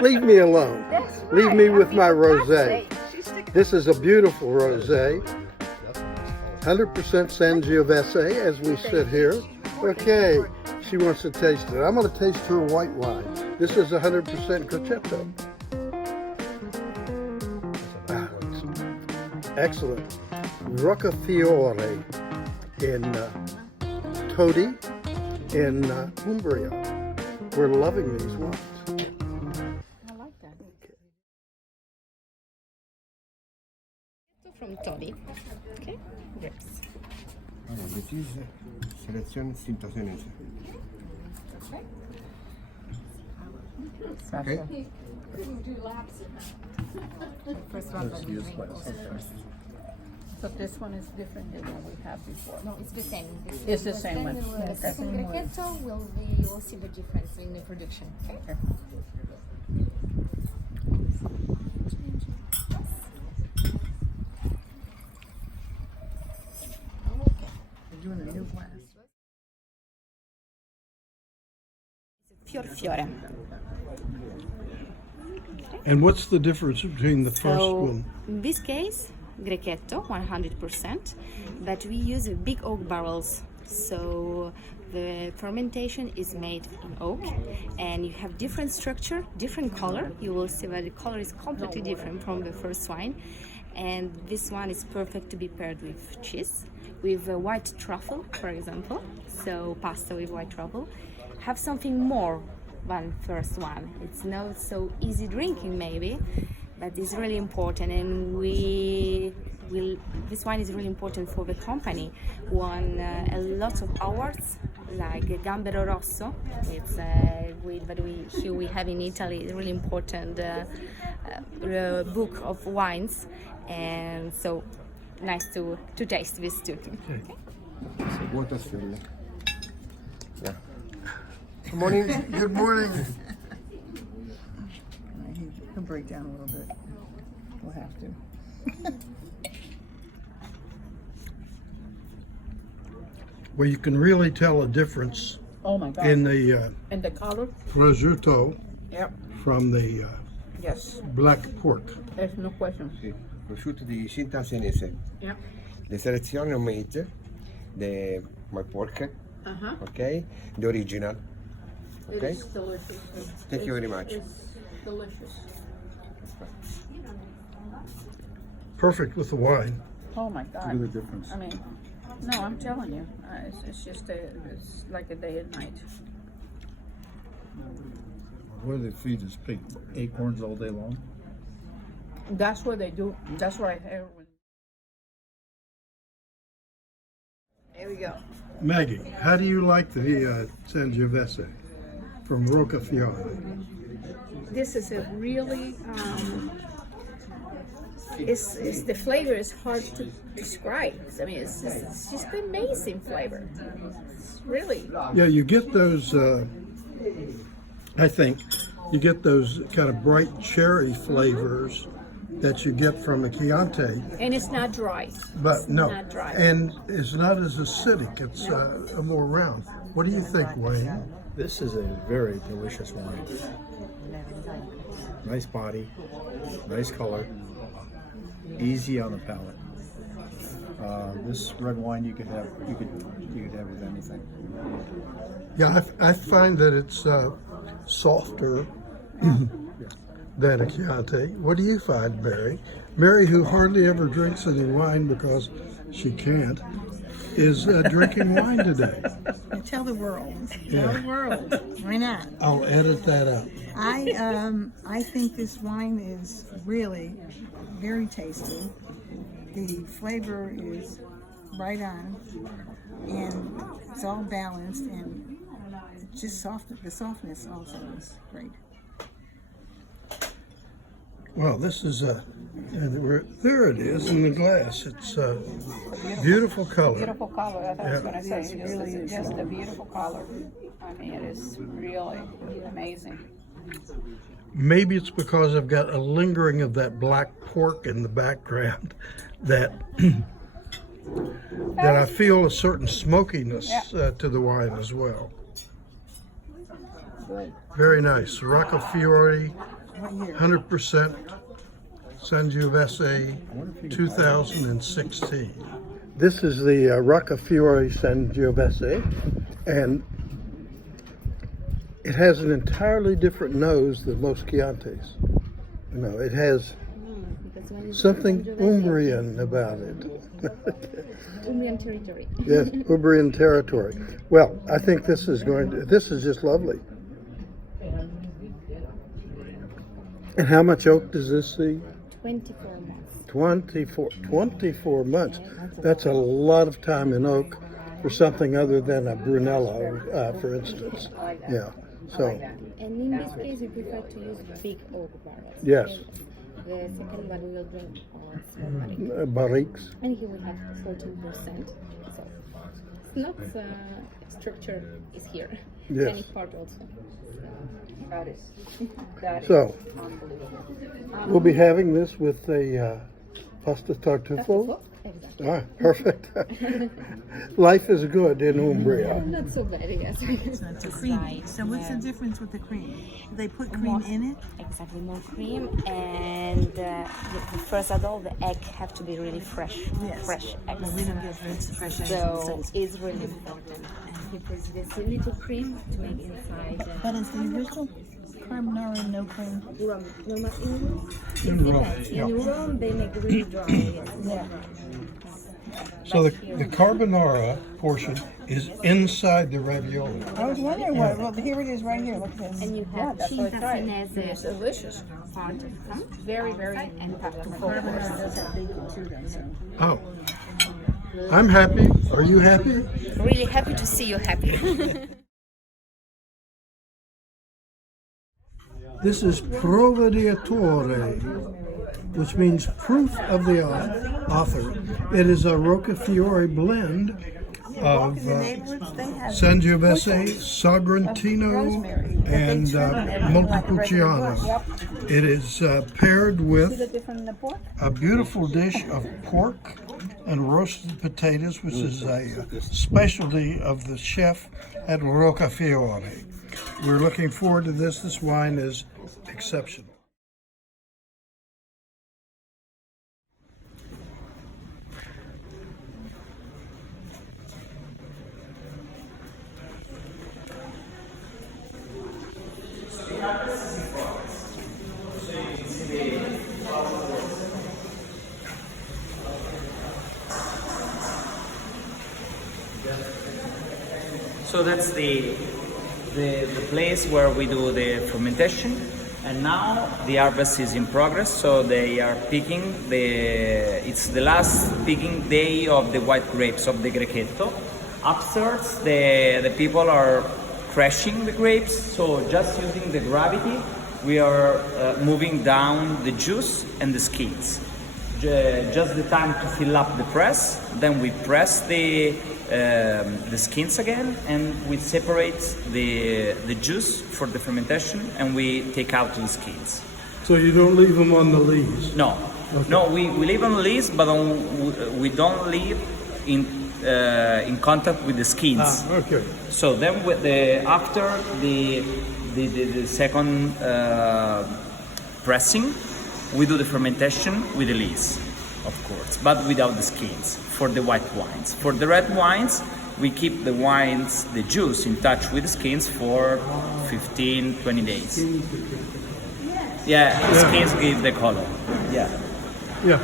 Leave me alone. Leave me with my rosé. This is a beautiful rosé. 100% Sangiovese as we sit here. Okay, she wants to taste it. I'm going to taste her white wine. This is 100% Crocetto. Excellent. Roccafiore in Todi in Umbria. We're loving these wines. I like that. From Todi. Okay, grapes. Allora, decise, selezione sintosenese. Okay. First one, but we drink also first. So this one is different than what we had before. No, it's the same. It's the same one. The Okay. second Grechetto, you will see the difference in the production. Okay? We're doing a new glass. Fiore. And what's the difference between the first So, one? in this case, Grechetto, 100%, but we use big oak barrels. So the fermentation is made in oak, and you have different structure, different color. You will see that the color is completely different from the first wine. And this one is perfect to be paired with cheese, with a white truffle, for example. So pasta with white truffle. Have something more than first one. It's not so easy drinking maybe, but it's really important, and this wine is really important for the company. Won a lot of awards, like Gambero Rosso. It's here we have in Italy a really important book of wines, and so nice to taste this too. Okay. Water fill. Yeah. Good morning. Good morning. He'll break down a little bit. We'll have to. Well, you can really tell a difference Oh my God. in the And the color? prosciutto Yep. from the Yes. black pork. There's no question. Sì, prosciutto di Cinta Senese. Yep. Le selezioni ho made, the my pork, okay, the original. Okay, It's delicious. thank you very much. It's delicious. Perfect with the wine. Oh my God. Look at the difference. I mean, no, I'm telling you, it's just it's like a day and night. What do they feed this pig? Acorns all day long? That's what they do. That's what I hear. There we go. Maggie, how do you like the Sangiovese from Roccafiore? This is a really it's the flavor is hard to describe. I mean, it's just amazing flavor. It's really. Yeah, you get those, I think, you get those kind of bright cherry flavors that you get from a Chianti, And it's not dry. but It's no, not dry. and it's not as acidic, it's a more round. What do you think, Wayne? This is a very delicious wine. Nice body, nice color, easy on the palate. This red wine you could have with anything. Yeah, I find that it's softer than a Chianti. What do you find, Mary? Mary, who hardly ever drinks any wine because she can't, is drinking wine today. Tell the world. Yeah. Tell the world. Why not? I'll edit that out. I think this wine is really very tasty. The flavor is right on, and it's all balanced, and it's just soft. The softness also is great. Well, this is there it is in the glass. It's a beautiful color. Beautiful color. That's what I was Yeah. gonna say. It's Just, really just a beautiful color. I mean, it is really amazing. Maybe it's because I've got a lingering of that black pork in the background that that I feel a certain smokiness to the wine as well. good. Very nice. Roccafiore, What year? 100% Sangiovese 2016. This is the Roccafiore Sangiovese, and it has an entirely different nose than most Chiantis. You know, it has Because when it's something Sangiovese, Umbrian about it. Umbrian territory. Yes, Umbrian territory. Well, I think this is just lovely. And how much oak does this see? 24 months. 24 months. That's a lot of time in oak for something other than a Brunello, for instance. Yeah. So, And in this case, we prefer to use big oak barrels. yes, The second one we will drink on small barrel. barriques. And here we have 14%. So it's not structure is here. Yes. Tiny part also. So, we'll be having this with a pasta tartufo. Exactly. Ah, perfect. Life is good in Umbria. Not so bad, yes. It's not too creamy. So what's the difference with the cream? Do they put cream in it? Exactly, more cream, and the first of all, the egg have to be really fresh. Yes. Fresh eggs. Well, we don't get fresh eggs. So it's really important. And you put this little cream to make inside. But is the original carbonara no cream? Rum. Normal in In Rome, depends. yeah. In Rome, they make really dry. Yes. Yeah. So the carbonara portion is inside the ravioli. I was wondering what. Well, here it is right here. Look at this. And you have cinta It's finese delicious. part from Very, very. and part to Carbonara does have bacon too, then. So. Oh, I'm happy. Are you happy? Really happy to see you happy. This is prova di autore, which means proof of the author. It is a Roccafiore blend of In the neighborhoods, they have Sangiovese, Sagrantino, and Montepulciano. It is paired with a beautiful dish of pork and roasted potatoes, which is a specialty of the chef at Roccafiore. We're looking forward to this. This wine is exceptional. So that's the place where we do the fermentation, and now the harvest is in progress. So they are picking it's the last picking day of the white grapes of the Grechetto. Upstairs, the people are crushing the grapes. So just using the gravity, we are moving down the juice and the skins. Just the time to fill up the press. Then we press the skins again, and we separate the juice for the fermentation, and we take out the skins. So you don't leave them on the lees? No, Okay. no, we leave on the leaves, but we don't leave in contact with the skins. Ah, okay. So then with after the second pressing, we do the fermentation with the lees, of course, but without the skins for the white wines. For the red wines, we keep the juice in touch with the skins for 15, 20 days. Yeah, the skins give the color. Yeah, Yeah.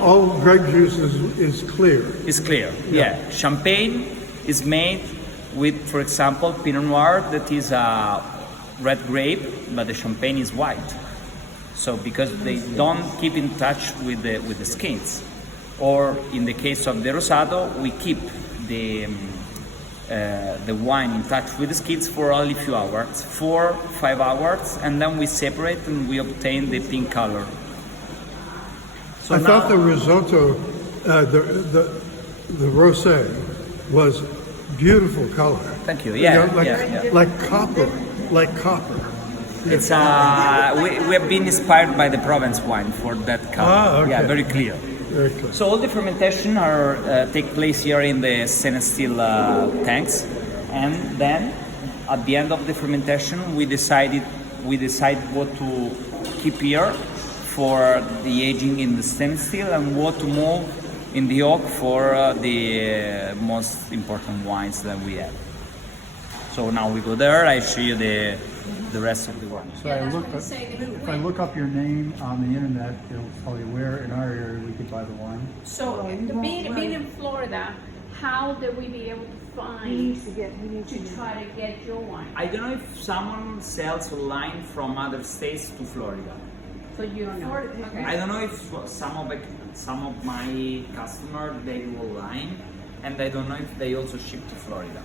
All grape juice is clear. it's clear. Yeah, champagne is made with, for example, Pinot Noir, that is a red grape, but the champagne is white. So because they don't keep in touch with the skins, or in the case of the Rosado, we keep the wine in touch with the skins for only a few hours, 4-5 hours, and then we separate and we obtain the pink color. So I now- thought the risotto, the rosé, was beautiful color. Thank you. You Yeah, know, like, yeah. like copper, like copper. It's we have been inspired by the Provence wine for that color. Ah, okay. Yeah, very clear. Very clear. So all the fermentation take place here in the stainless steel tanks, and then at the end of the fermentation, we decide what to keep here for the aging in the stainless steel and what to move in the oak for the most important wines that we have. So now we go there. I show you the rest of the wine. So if I look up your name on the internet, it'll tell you where in our area we could buy the wine. So, being in Florida, how did we be able to find to try to get your wine? I don't know if someone sells online from other states to Florida. So you don't know. Okay. I don't know if some of my customers they do online, and I don't know if they also ship to Florida.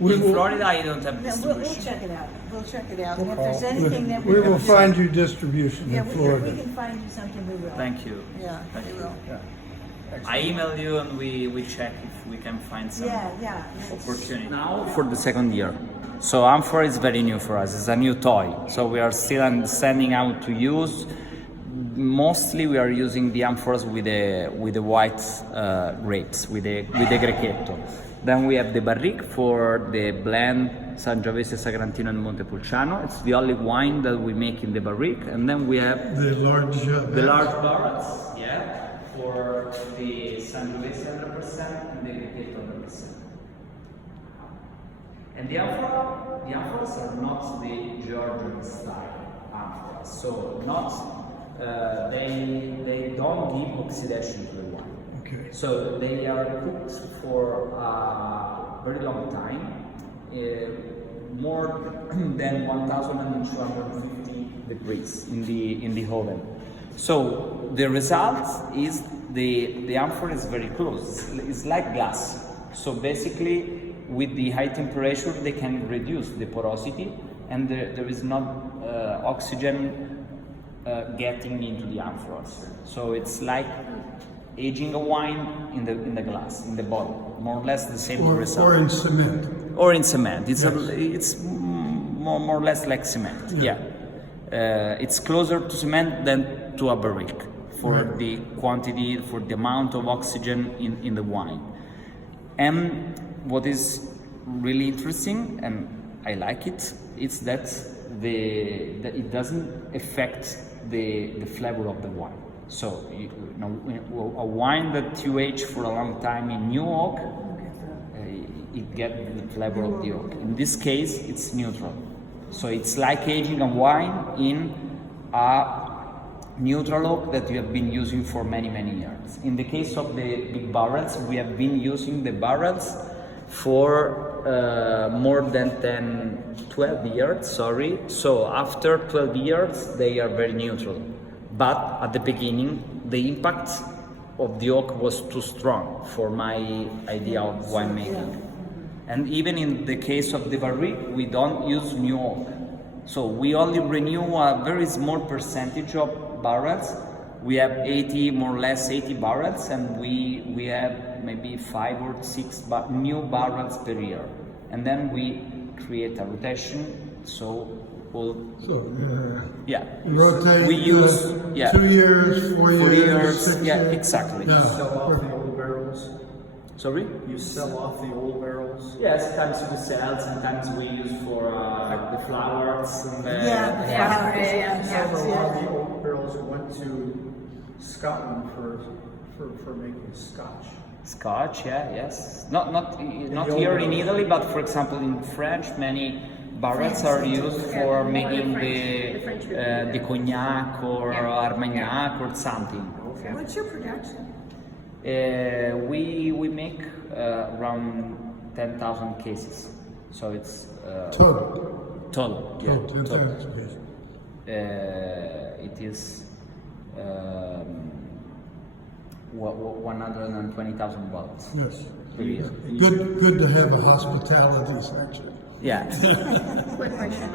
In Florida, I don't have distribution. We'll check it out. We'll check it out. And if there's anything that We will find you distribution yeah, in we Florida. can find you something. We will. Thank you. Yeah, Thank we you. will. I email you and we check if we can find some Yeah. opportunity. Now for the second year. So amphora is very new for us. It's a new toy. So we are still understanding how to use. Mostly we are using the amphoras with the white grapes, with the Grechetto. Then we have the Barrique for the blend Sangiovese, Sagrantino and Montepulciano. It's the only wine that we make in the Barrique. And then we have The large barrels, for the Sangiovese 100% and the Grechetto 100%. And the amphoras are not the Georgian style amphoras. So they don't give oxidation to the wine. Okay. So they are cooked for a very long time, more than 1,250 degrees in the oven. So the result is the amphora is very close. It's like glass. So basically, with the high temperature, they can reduce the porosity, and there is not oxygen getting into the amphoras. So it's like aging a wine in the glass, in the bottle, more or less the same result. Or in cement. Or in cement. It's more or less like cement. Yeah. It's closer to cement than to a barrique for the quantity, for the amount of oxygen in the wine. And what is really interesting, and I like it, is that it doesn't affect the flavor of the wine. So a wine that you age for a long time in new oak, it gets the flavor of the oak. In this case, it's neutral. So it's like aging a wine in a neutral oak that you have been using for many years. In the case of the big barrels, we have been using the barrels for more than 12 years, sorry. So after 12 years, they are very neutral. But at the beginning, the impact of the oak was too strong for my idea of winemaking. And even in the case of the barrique, we don't use new oak. So we only renew a very small percentage of barrels. We have more or less 80 barrels, and we have maybe 5 or 6 new barrels per year. And then we create a rotation, Rotate. we use 2 years, 4 years, 6 years. Exactly. Yeah. Sell off the old barrels. Sorry? You sell off the old barrels. Yeah, sometimes we sell, sometimes we use for the flowers. So a lot of the old barrels went to Scotland for making scotch. Scotch, yes. Not here in Italy, but for example in French, many barrels are used for making the cognac or armagnac or something. What's your production? We make around 10,000 cases, so it's Total. Yeah, 10,000 total. cases. It is 120,000 bottles Yes. per year. Good to have a hospitality section. Yeah. Quick question.